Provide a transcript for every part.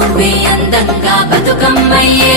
నువ్వే అందంగా బతుకమ్మయ్యే.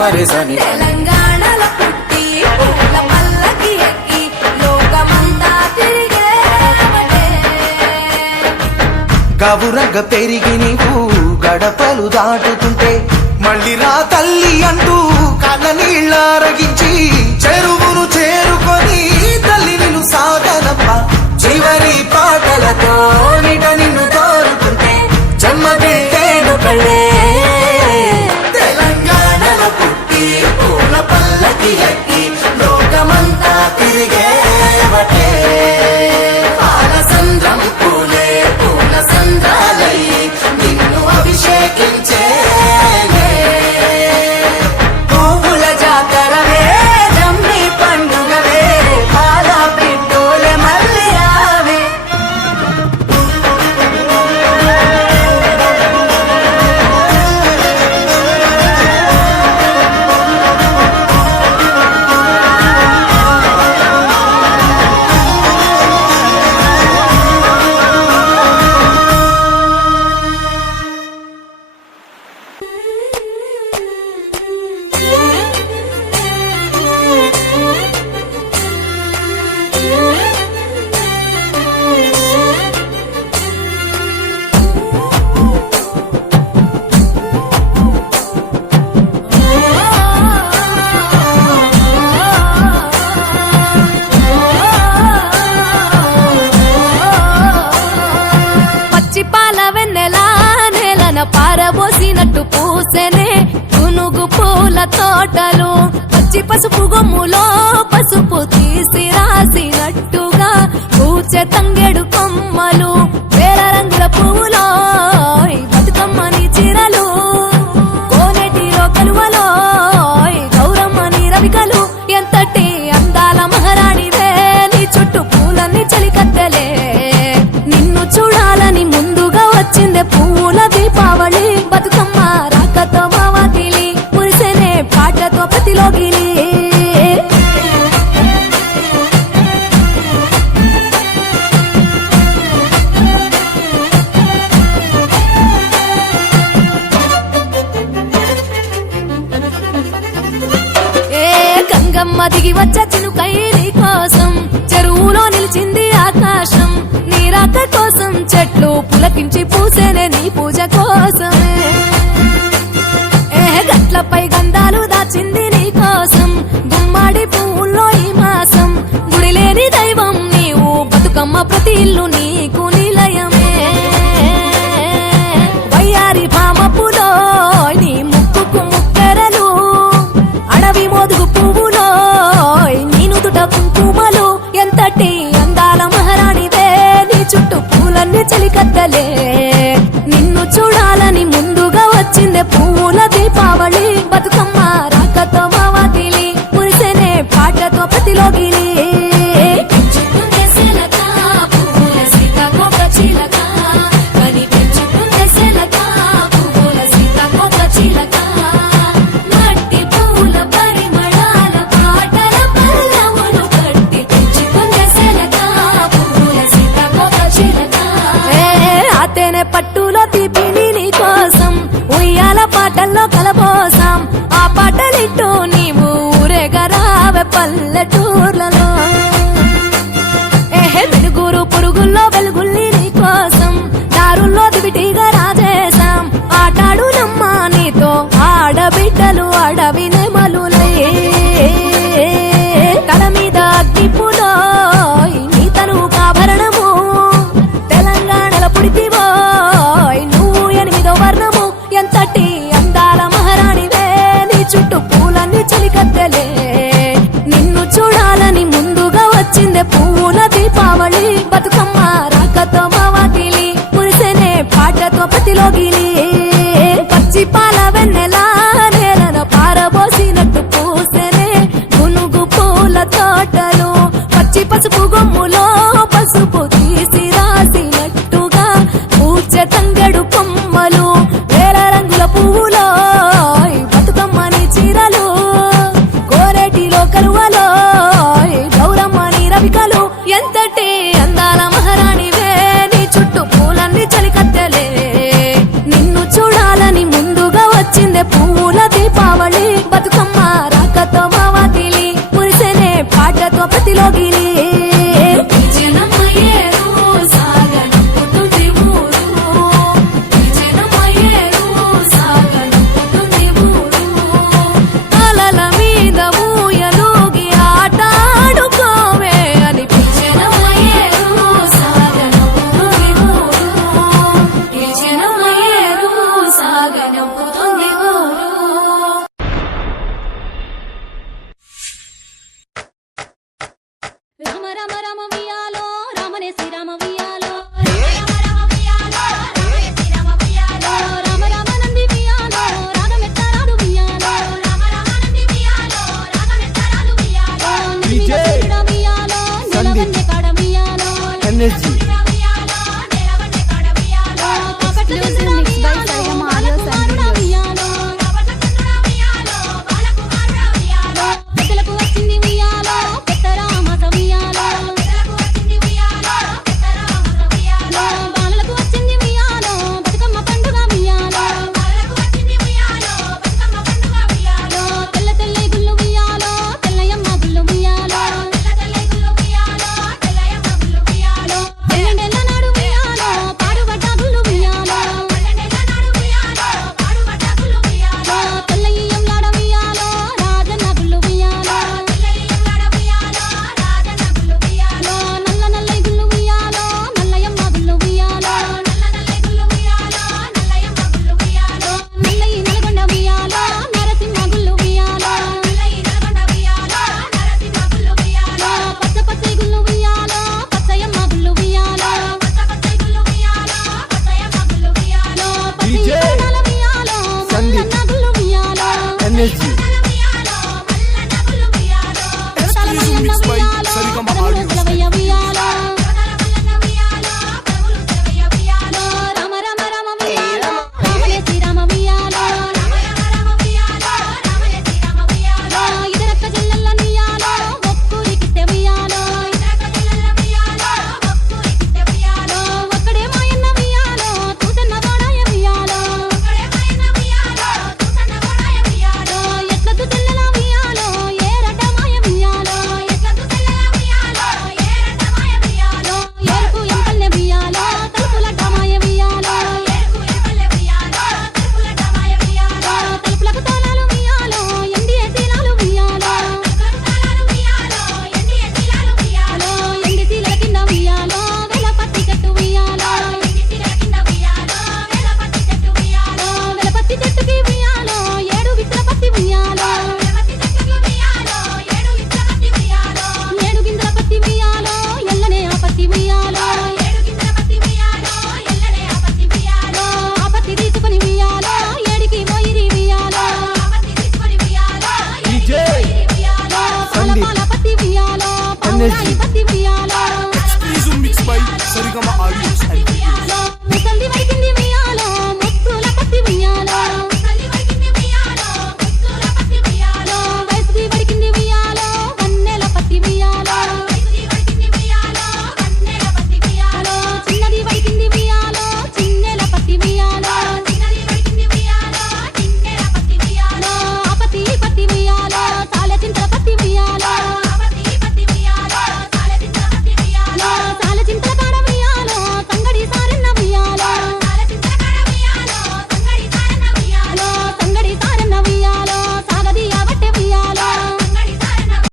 సరి పమరి సని తెలంగాణలో పుట్టి పూల పల్లకి ఎక్కి లోకమంతా తిరిగేవటే గవురగ పెరిగి నీవు గడపలు దాటుతుంటే మళ్ళీ రా తల్లి అంటూ కళ్ళ నీళ్ళారగించి చెరువును చేరుకొని తల్లి నిన్ను సాగనప్ప చివరి పాటలతో. అభిషేకించే పువ్వుల పారబోసినట్టు పూసెనే గునుగు పూల తోటలు. పచ్చి పసుపు గొమ్ములో పసుపు తీసి రాసినట్టుగా పూచె తంగెడు కొమ్మలు వేల రంగుల పువ్వులో బతుకమ్మని చీరలు కోనేటిలో కలువలో గౌరమ్మని రవికలు. ఎంతటి అందాల మహారాణిదే నీ చుట్టూ పూలన్నీ చలికత్తెలే. నిన్ను చూడాలని ముందుగా వచ్చిందే పువ్వుల పాటతో ప్రతిలోగిలి ఏ గంగమ్మ దిగి వచ్చ చినుకై నీ కోసం చెరువులో నిలిచింది ఆకాశం నీ రాక కోసం చెట్లు పులకించి పూసేనే నీ పూజ కోసమే. ఏ గట్లపై గంధాలు దాచింది ప్రతి ఇల్లు నీకు నిలయమే. వయ్యారి భామపులో నీ ముక్కుకు ముక్కరలు అడవి మోదుగు పువ్వులో నీ నుదుట కుంకుమలు. ఎంతటి అందాల మహారాణివే నీ చుట్టూ పూలన్నీ చలికత్తలే. నిన్ను చూడాలని ముందుగా వచ్చిందే పువ్వుల దీపావళి. బతుకమ్మ రాకతో మావాకిలి మురిసెనే పాటతో ప్రతిలోగిలి. పాటల్లో కలబోసాం. ఆ పాటలిట్టు నీవు ఊరేగరావే పల్లెటూర్ల మురిసిందే పువ్వుల దీపావళి బతుకమ్మ రాకతో మావాటిలి పురుషనే పాటతో ప్రతిలోకి గోపతిలోకి Energy.